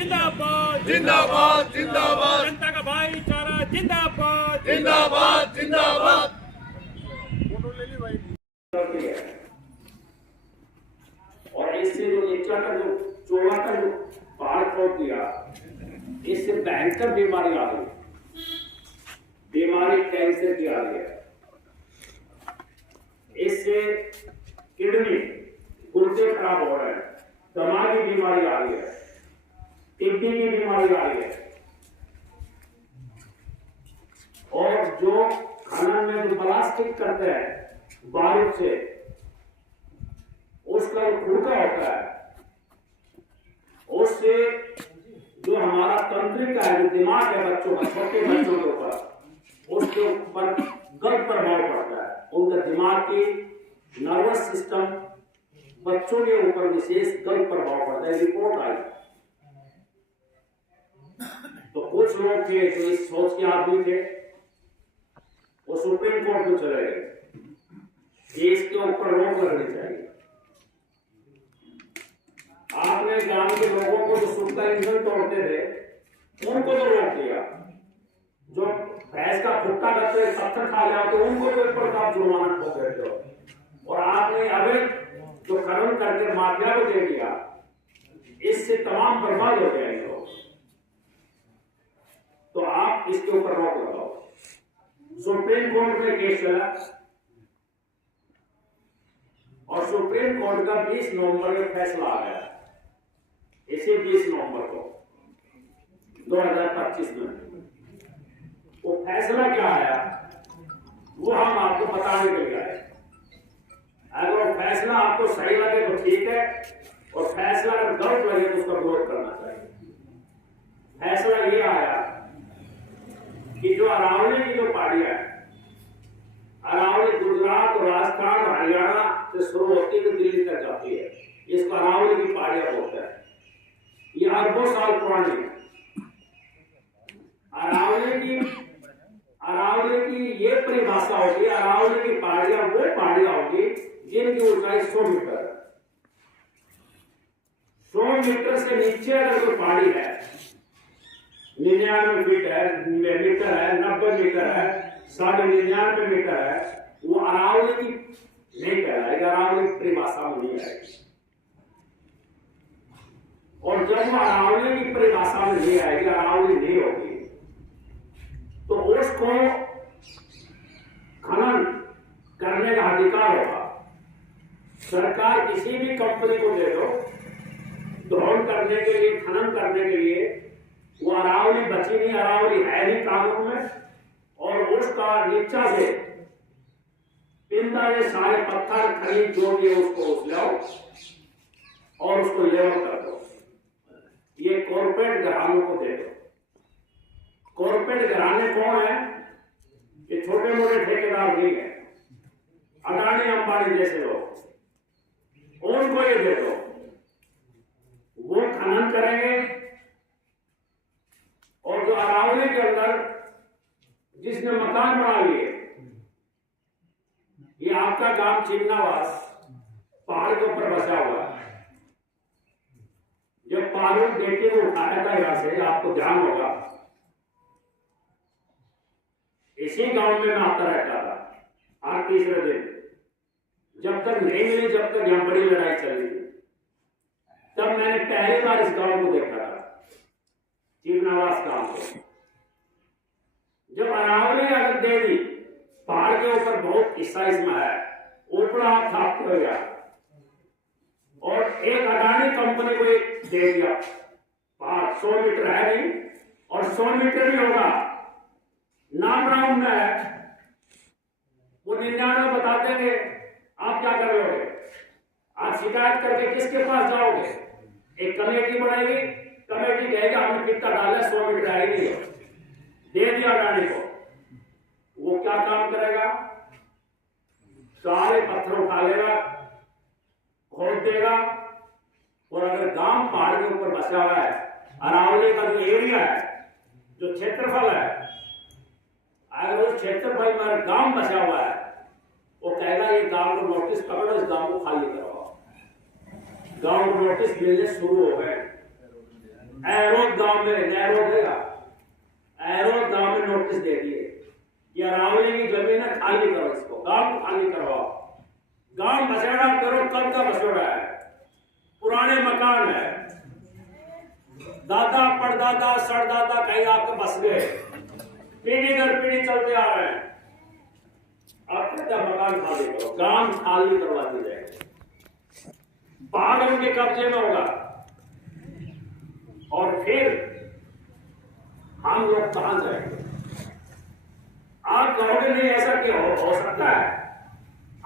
जिंदाबाद जिंदाबाद जिंदाबाद जनता का भाईचारा जिंदाबाद जिंदाबाद जिंदाबाद। और इससे जो नीचा का जो चोला का जो पहाड़ खोद दिया, इससे भयंकर बीमारी आ गई। बीमारी कैंसर की आ गई है। इससे किडनी गुर्दे खराब हो रहे हैं, दिमाग की बीमारी आ रही है, टिड्डी की बीमारी आ रही है। और जो खनन में जो प्लास्टिक करते हैं बारूद से, उसका जो खुड़का होता है, उससे जो हमारा तंत्रिका है, जो दिमाग है बच्चों का, छोटे बच्चों के ऊपर, उसके ऊपर गलत प्रभाव पड़ता है। उनका दिमाग की नर्वस सिस्टम, बच्चों के ऊपर विशेष गलत प्रभाव पड़ता है। रिपोर्ट आई तो कुछ लोग थे जो इस सोच के आदमी थे, वो सुप्रीम कोर्ट में चले गए कि इसके ऊपर रोक लगनी चाहिए। आपने गांव के लोगों को जो सुनता इंजन तोड़ते थे, उनको तो रोक दिया। जो भैंस का खुट्टा करते पत्थर खा लिया तो उनको तो ऊपर का जुर्माना ठोक देते हो। और आपने अवैध जो खनन करके माफिया को दे दिया, इससे तमाम बर्बाद हो जाएंगे लोग। तो आप इसके ऊपर रोक लगाओ। सुप्रीम कोर्ट में केस चला और सुप्रीम कोर्ट का 20 नवंबर में फैसला आ गया। इसी 20 नवंबर को 2025 में वो फैसला क्या आया, वो हम आपको बताने के लिए आए। अगर वो फैसला आपको सही लगे तो ठीक है, और फैसला अगर गलत लगे तो उसका विरोध करना चाहिए। फैसला ये आया कि जो अरावली की जो पहाड़ियां है, अरावली गुजरात और राजस्थान और हरियाणा से शुरू होती है तो दिल्ली तक जाती है, इसको अरावली की पहाड़ियां बोलते हैं। ये अरबों साल पुरानी है। अरावली की ये परिभाषा होगी, अरावली की पहाड़ियां वो पहाड़ियां होगी जिनकी ऊंचाई 100 मीटर है। 100 मीटर से नीचे अगर कोई पहाड़ी है, 99 फीट है, मीटर है, 90 मीटर है, 99.5 मीटर है, वो अरावली की नहीं कहलाएगी, अरावली की परिभाषा में नहीं आएगी। और जब वो अरावली की परिभाषा में नहीं आएगी, अरावली नहीं होगी, तो उसको खनन करने का अधिकार होगा। सरकार किसी भी कंपनी को दे दो ड्रोन करने के लिए, खनन करने के लिए, वो अरावली बची नहीं, अरावली है नहीं कानून में। और उसका नीचा से पिंदा ये सारे पत्थर खरीद जो भी उसको उस लाओ और उसको लेवल कर दो। ये कॉर्पोरेट घरानों को दे दो। कॉर्पोरेट घराने कौन है? ये छोटे मोटे ठेकेदार नहीं है, अडानी अंबानी जैसे लोग, उनको ये दे दो। वो खनन करेंगे और जो अरावली के अंदर जिसने मकान बना लिए, ये आपका गांव चिन्नावास पहाड़ के ऊपर बसा हुआ है। जब पारुल बेटे को उठाया था यहां से, आपको ध्यान होगा, इसी गांव में मैं आता रहता था। आज तीसरे दिन जब तक नहीं मिली, जब तक यहां बड़ी लड़ाई चल रही थी, तब मैंने पहली बार इस गांव को देखा था, चिन्नावास गांव को। जब अरावली अगर देवी पहाड़ के ऊपर बहुत हिस्सा इसमें है, ऊपर आप थापते हो गया और एक अडानी कंपनी को एक दे दिया। 100 मीटर है नहीं, और 100 मीटर भी होगा, नाम राउंड में है, वो 99 बता देंगे, आप क्या करोगे? आप शिकायत करके किसके पास जाओगे? एक कमेटी बनेगी, कमेटी कहेगी हमने कितना डाला, 100 मीटर है नहीं, दे दिया अडानी को। वो क्या काम करेगा? सारे पत्थर उठा लेगा, खोद देगा, और अगर गांव पहाड़ के ऊपर बसा हुआ है, अरावली का जो एरिया है, जो क्षेत्रफल है, अगर उस क्षेत्रफल में गांव बसा हुआ है, वो कहेगा ये गांव को नोटिस पकड़ो, इस गांव को खाली करवाओ। गांव को नोटिस मिलने शुरू हो गए। एरोद गांव में नोटिस दे दिए कि अरावली की जमीन है, खाली करो, इसको गांव को खाली करवाओ। गांव बसेड़ा करो, कब का बसेड़ा है, पुराने मकान है, दादा परदादा सरदादा कहीं आपके बस गए, पीढ़ी दर पीढ़ी चलते आ रहे हैं। आप कहते मकान खाली करो, गांव खाली करवा दी जाएगी, पहाड़ उनके कब्जे में होगा, और फिर हम लोग कहां जाएंगे? आप कहोगे नहीं ऐसा क्यों हो सकता है?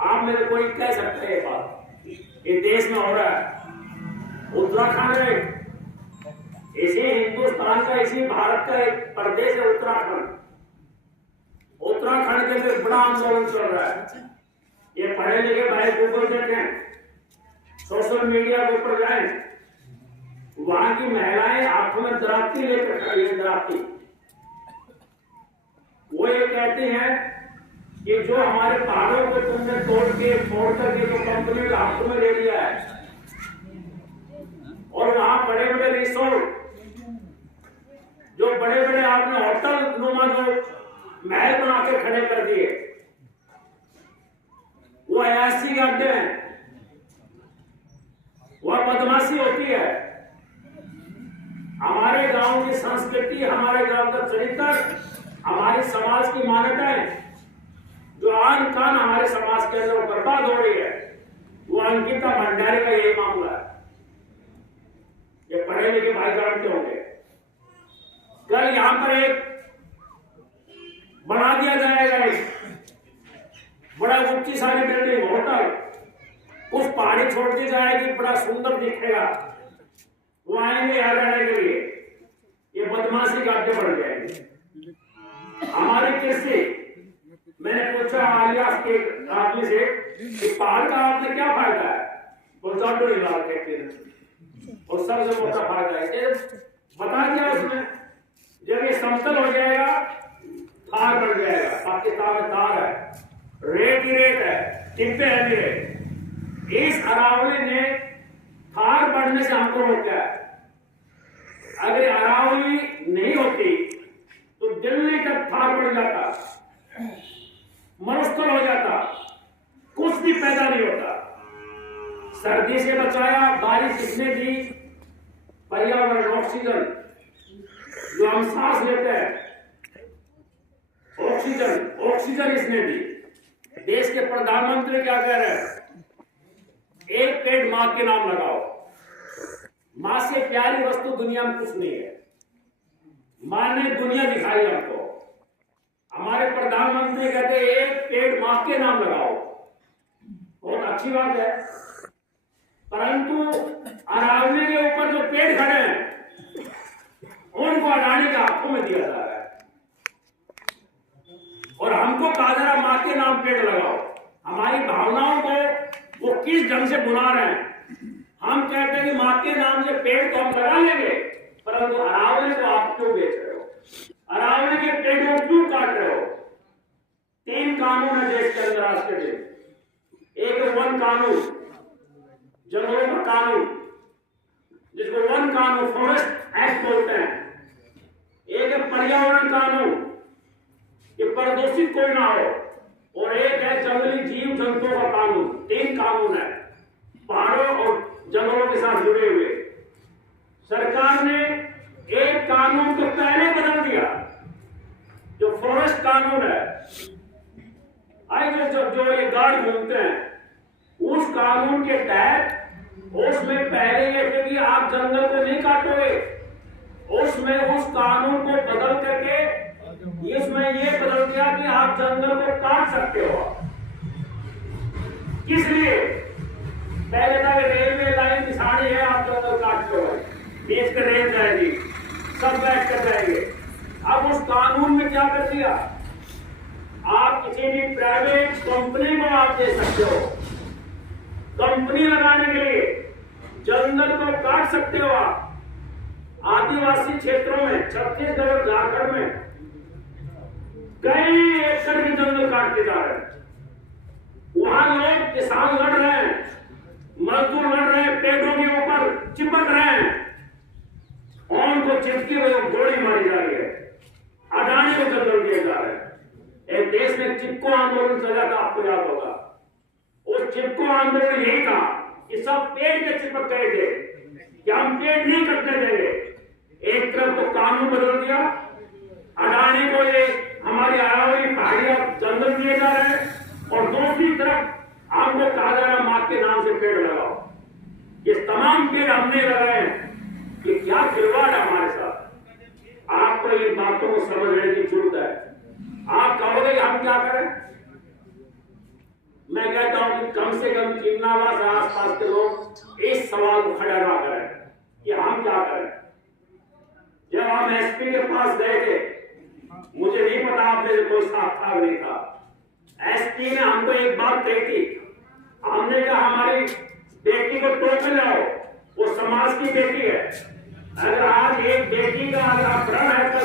आप मेरे कोई कह सकते हैं बात, ये देश में हो रहा है, उत्तराखंड है, इसी हिंदुस्तान का, इसी भारत का एक प्रदेश है उत्तराखंड। उत्तराखंड के अंदर बड़ा आंदोलन चल रहा है। ये पढ़े लिखे भाई गूगल देखें, सोशल मीडिया के ऊपर जाएं, वहां की महिलाएं आंखों में दराती लेकर खड़ी है, दराती। वो ये कहती हैं कि जो हमारे पहाड़ों को तुमने फोड़ करके जो कंपनी के हाथों में ले लिया है, और वहां बड़े बड़े रिसोर्ट, जो बड़े बड़े आपने होटल नुमा जो महल बना के खड़े कर दिए, वो अयाशी के अड्डे हैं, वह बदमाशी होती है। हमारे गांव की संस्कृति, हमारे गांव का चरित्र, हमारे समाज की मान्यताएं, जो आन कान हमारे समाज के अंदर बर्बाद हो रही है, वो अंकिता भंडारी का यही मामला है। ये पढ़े लिखे भाई जानते होंगे। कल यहां पर एक बना दिया जाएगा, एक बड़ा ऊंची सारी बिल्डिंग, होटल, उस पहाड़ी छोड़ दी जाएगी, बड़ा सुंदर दिखेगा, वो आएंगे यहाँ रहने के लिए, ये बदमाशी का अड्डे बढ़ जाएंगे। हमारी कृषि, मैंने पूछा आलियास के आदमी से कि पहाड़ का आपने क्या फायदा है, बोलता कहते हैं, और सबसे मोटा फायदा है, बता दिया उसने, जब ये समतल हो जाएगा थार बढ़ जाएगा। पाकिस्तान में थार है, रेत ही रेत है, टिब्बे है भी रेत। इस अरावली ने थार बढ़ने से हमको रोका है। अगर अरावली नहीं होती तो दिल्ली तक थार बढ़ जाता, मरुस्थल हो जाता, कुछ भी पैदा नहीं होता। सर्दी से बचाया, बारिश इसने दी, पर्यावरण, ऑक्सीजन जो हम सांस लेते हैं, ऑक्सीजन इसने दी। देश के प्रधानमंत्री क्या कह रहे हैं? एक पेड़ मां के नाम लगाओ। मां से प्यारी वस्तु दुनिया में कुछ नहीं है। मां ने दुनिया दिखाई हमको। हमारे प्रधानमंत्री कहते हैं एक पेड़ मां के नाम लगाओ, बहुत अच्छी बात है, परंतु अरावली के ऊपर जो पेड़ खड़े हैं उनको अडानी के हाथों में दिया जा रहा है, और हमको कहा जा रहा मां के नाम पेड़ लगाओ। हमारी भावनाओं को वो किस ढंग से बुला रहे हैं। हम कहते हैं कि मां के नाम से पेड़ तो हम लगा लेंगे, परंतु अरावली को आप क्यों बेच रहे हो? अरावली के पेड़ को क्यों काट रहे हो? 3 कानून है देश के अंदर आज के दिन। एक वन कानून, जंगलों का कानून, जिसको वन कानून, फॉरेस्ट एक्ट बोलते हैं। एक है पर्यावरण कानून कि प्रदूषित कोई ना हो, और एक है जंगली जीव जंतुओं का कानून। 3 कानून है पहाड़ों और जंगलों के साथ जुड़े हुए। सरकार ने एक कानून को पहले बदल दिया, जो फॉरेस्ट कानून है। आज जो ये गार्ड घूमते हैं, उस कानून के तहत उसमें पहले ये थे कि आप जंगल को नहीं काटोगे, उसमें उस कानून को बदल करके इसमें ये बदल दिया कि आप जंगल को काट सकते हो। किस लिए? पहले तक रेलवे लाइन निशानी है, आप जंगल काटते हो, बीच के रेल जाएगी, सब बैठ कर जाएंगे। अब उस कानून में क्या कर दिया? आप किसी भी प्राइवेट कंपनी को आप दे सकते हो, कंपनी लगाने के लिए जंगल को काट सकते हो आप। आदिवासी क्षेत्रों में, छत्तीसगढ़ और झारखंड में कई एकड़ के जंगल काटते जा रहे हैं। वहां लोग, किसान लड़ रहे हैं, मजदूर लड़ रहे हैं, पेड़ों के ऊपर चिपक रहे हैं, और चिपकी हुई गोली मारी जा रही है, अडानी को जंगल दिया जा रहा है। एक देश में चिपको आंदोलन चला था, आपको याद होगा। उस चिपको आंदोलन यही था कि सब पेड़ के चिपक गए थे कि हम पेड़ नहीं कटने देंगे। एक तरफ तो कानून बदल दिया, अडानी को ये हमारी अरावली पहाड़ियां जंगल दिए जा रहे हैं, और दूसरी तरफ आपको कहा जा रहा मां के नाम से पेड़ लगाओ। ये तमाम पेड़ हमने लगाए हैं, ये क्या खिलवाड़ है हमारे साथ। आपको इन बातों को समझने की जरूरत है। आप कहोगे हम क्या करें? मैं कहता हूं कि कम से कम चिमनावास आसपास के लोग इस सवाल को खड़ा ना करें कि हम क्या करें। जब हम एसपी के पास गए थे, मुझे नहीं पता आप में कोई साथ था नहीं था, एसपी ने हमको एक बात कही थी। हमने कहा हमारी बेटी को टोक लाओ, वो समाज की बेटी है। अगर आज एक बेटी का अपहरण है तो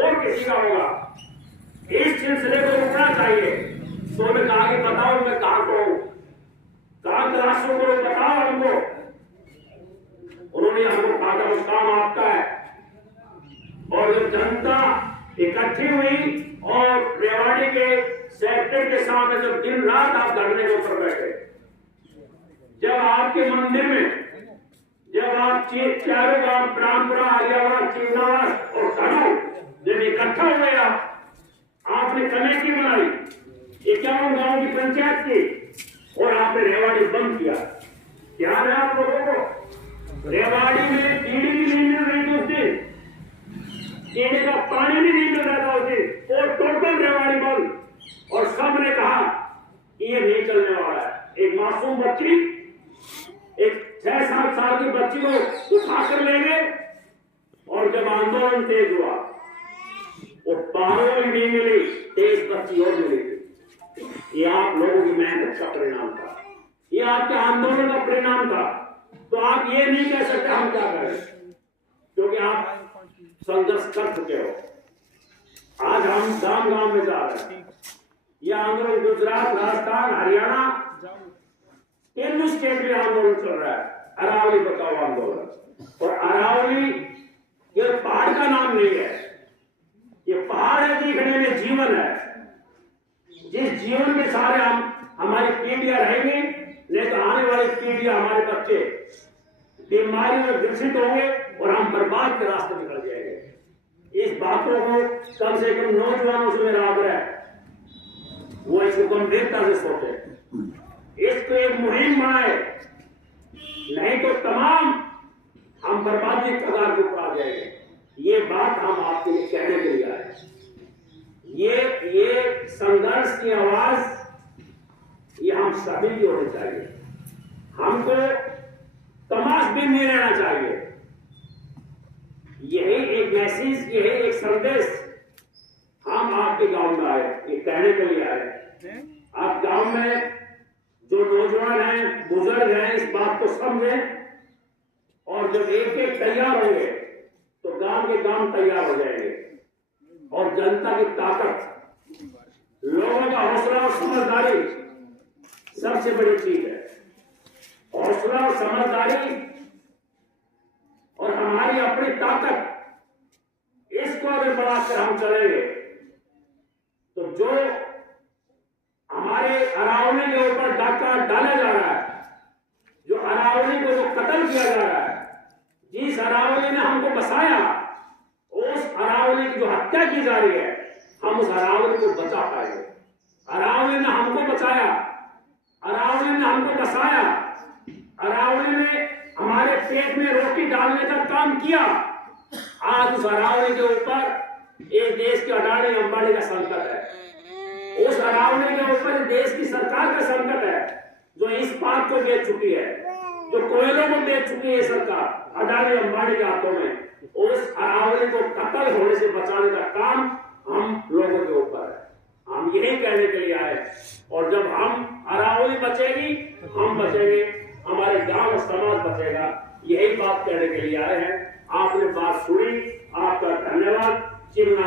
और किसी का होगा। इस सिलसिले को रुकना चाहिए। तो मैं कहा कि बताओ मैं कहां को कहां तलाशों को बताओ हमको। उन्होंने हमको कहा था वो काम आपका है। और जब जनता इकट्ठी हुई और रेवाड़ी के सेक्टर के सामने जब दिन रात आप धरने के ऊपर बैठे, जब आपके मंदिर में जब आप चारों गांव प्राणपुरा, आर्यावास, चिमनावास और धनु जब इकट्ठा हो गया, आपने कमेटी बनाई 51 गांव की पंचायत की और आपने रेवाड़ी बंद किया। ध्यान है आप लोगों को, रेवाड़ी में पीढ़ी भी नहीं मिल रही थी उस दिन, पीने का पानी भी नहीं मिल रहा था उस दिन, और टोटल रेवाड़ी बंद। और सबने कहा कि ये नहीं चलने वाला है। एक मासूम बच्ची, एक 6-7 साल की बच्ची को उठाकर ले गए, और जब आंदोलन तेज हुआ वो पारोल नहीं मिली, 23 बच्ची और मिली थी। ये आप लोगों की मेहनत का परिणाम था, ये आपके आंदोलन का परिणाम था। तो आप ये नहीं कह सकते हम क्या करें, क्योंकि आप संघर्ष कर चुके हो। आज हम गांव गांव में जा रहे हैं। यह आंदोलन गुजरात, राजस्थान, हरियाणा, तीनों स्टेट में आंदोलन चल रहा है, अरावली बचाओ आंदोलन। और अरावली ये पहाड़ का नाम नहीं है, ये पहाड़ है दिखने में जीवन है। जिस जीवन के सहारे हम हमारी पीढ़ियां रहेंगी, नहीं तो आने वाली पीढ़ियां, हमारे बच्चे बीमारी में विकसित होंगे और हम बर्बाद के रास्ते निकल जाएंगे। इस बातों को कम से कम नौजवानों से मेरा आग्रह है, वो इसको गंभीरता से सोचे, इसको एक मुहिम बनाए, नहीं तो तमाम हम बर्बादी कगार के ऊपर आ जाएंगे। ये बात हम आपके लिए कहने के लिए आए। ये संघर्ष की आवाज ये हम सभी की होनी चाहिए। हमको तमाश भी नहीं रहना चाहिए। यही एक मैसेज, यही एक संदेश हम आपके गांव में आए, ये कहने के लिए आए। आप गांव में जो नौजवान हैं, बुजुर्ग हैं, इस बात को समझें, और जब एक एक तैयार होंगे तो गांव के गांव तैयार हो जाएंगे। और जनता की ताकत, लोगों का हौसला और समझदारी सबसे बड़ी चीज है। हौसला और समझदारी और हमारी अपनी ताकत, इसको अगर बढ़ाकर हम चलेंगे तो जो हमारे अरावली के ऊपर डाका डाला जा रहा है, जो अरावली को जो कत्ल किया जा रहा है, जिस अरावली ने हमको बसाया, उस अरावली की जो हत्या की जा रही है, हम उस अरावली को बचा पाएंगे। अरावली ने हमको बचाया, अरावली ने हमको बसाया, अरावली ने हमारे पेट में रोटी डालने का काम किया। आज उस अरावली के ऊपर एक देश के अडानी अंबानी का संकट है। उस अरावली के ऊपर देश की सरकार का संकट है, जो इस्पात को बेच चुकी है, जो कोयलों को बेच चुकी है सरकार अडानी अंबानी के हाथों में। उस अरावली को कत्ल होने से बचाने का काम हम लोगों के ऊपर है। हम यही कहने के लिए आए। और जब हम अरावली बचेगी, हम बचेंगे, हमारे गांव और समाज बचेगा। यही बात कहने के लिए आए हैं। आपने बात सुनी, आपका धन्यवाद। चिमना